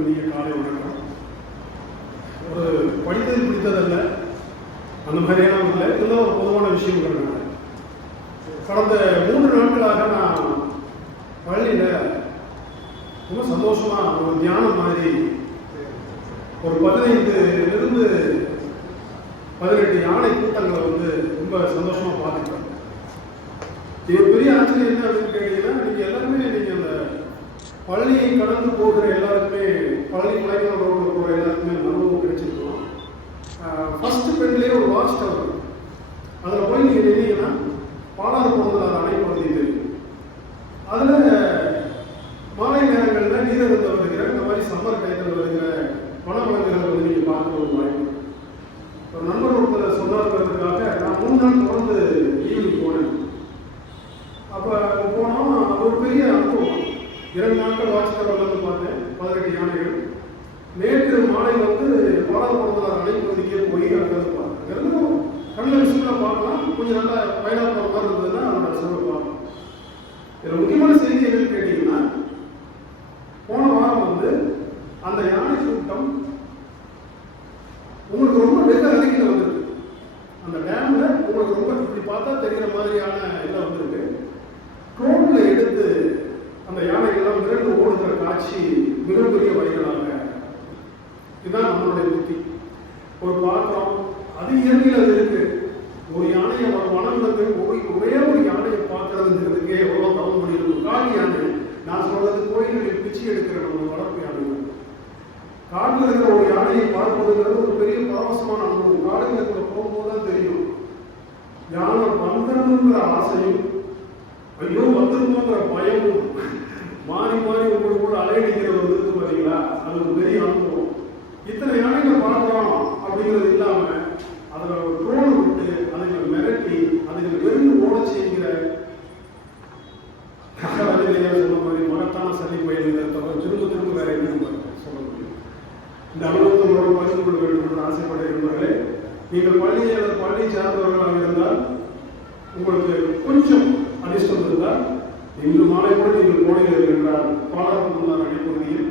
காலை வணக்கம். ஒரு படித்தது பிடித்ததல்ல, அந்த மாதிரியெல்லாம் இல்லை. இதெல்லாம் ஒரு பொதுவான விஷயங்கள். கடந்த 3 நாட்களாக நான் பள்ளியில் ரொம்ப சந்தோஷமாக ஒரு தியானம் மாதிரி ஒரு 15லிருந்து 18 யானை கூட்டங்களை ரொம்ப சந்தோஷமாக பார்த்துக்கிறேன். இது பெரிய ஆச்சரியம் என்ன அப்படின்னு கேட்டீங்கன்னா, நீங்கள் எல்லாருமே அந்த பள்ளியை கடந்து போகிற எல்லாருக்குமே, பள்ளி மலைகள் ரோட்டில் போகிற எல்லாருக்குமே அனுபவம் கிடைச்சிருக்கோம். ஃபர்ஸ்ட் பெண்லேயே ஒரு வாட்ச் டவர், அதில் போய் நீங்கள் நின்னீங்கன்னா பாலாறு போனதில் அணை பகுதி தெரியும். அதில் மாலை நேரங்களில் நீரகத்தில் வருகிற இந்த மாதிரி சம்மர் டயத்தில் வருகிற வனவிலங்குகள் நீங்கள் பார்க்க ஒரு வாய்ப்பு. ஒரு நண்பர் ஒருத்தர் சொன்னாருங்கிறதுக்காக நான் 3 நாள் தொடர்ந்து ஈவினிங் போனேன். அப்போ போனோம், ஒரு பெரிய அனுபவம். 2 நாட்கள் வாட்ச் டவரில் பார்த்தேன் 18 யானைகள். நேற்று மாலை பாலாறு போனதில் அணை பகுதிக்கே போய் அங்கே பார்த்தேன். கண்ணில் விஷயத்தில் பார்க்கலாம், கொஞ்சம் நல்லா பயனாக போகிற மாதிரி இருந்ததுன்னா அதோட சூழல் பார்க்கலாம். இதில் முக்கியமான செய்தி என்னன்னு கேட்டீங்கன்னா, போன வாரம் அந்த யானை கூட்டம் உங்களுக்கு ரொம்ப வெகு அருகில் வந்திருக்கு. அந்த டேம்ல உங்களுக்கு ரொம்ப இப்படி பார்த்தா தெரிகிற மாதிரியான எல்லாம் வந்திருக்கு. ட்ரோன்ல எடுத்து அந்த யானைகள்லாம் விரண்டு ஓடுகிற காட்சி மிகப்பெரிய வழிகளாக. இதுதான் நம்மளுடைய புத்தி. ஒரு பார்க்கிறோம், அது இயற்கையில் அது இருக்கு. ஒரு யானையை வனவிலங்கு ஒரே ஒரு யானையை பார்க்கறதுங்கிறதுக்கே எவ்வளோ தவம் பண்ணியிருக்கும். காட்டு யானை, நான் சொல்றது கோயில்களில் பிச்சை எடுக்கிற நம்ம வளர்ப்பு யானைகள். காட்டில் இருக்கிற ஒரு யானையை பார்ப்பதுங்கிறது ஒரு பெரிய பரவசமான அனுபவம். காடுகளுக்குள்ள போகும்போது தான் தெரியும். யானை வந்துடணுங்கிற ஆசையும், ஐயோ வந்துருமோங்கிற பயமும் மாறி மாறி உங்களுக்குள்ள அலையடிக்கிறது பார்த்தீங்களா, அது ஒரு பெரிய அனுபவம். இத்தனை யானைகளை பார்க்கிறோம் அப்படிங்கிறது இல்லாம அதில் ஒரு ட்ரோன் விட்டு அதுகளை மிரட்டி அதுகளை வெறும் ஓட செய்கிற சொன்ன மாதிரி மகத்தான சரி பயிர்களை தவிர திரும்ப வேற என்ன சொல்ல முடியும். இந்த அனுபவத்தை மூலம் பகிர்ந்து கொள்ள வேண்டும் என்று ஆசைப்பட இருந்தவர்களே, நீங்கள் பள்ளி சார்ந்தவர்களாக இருந்தால் உங்களுக்கு கொஞ்சம் அதிர்ஷ்டம் இருந்தால் இன்று மாலை கூட நீங்கள் கோடையில் இருக்கின்றால் பாலாறு அணைப்பகுதியில்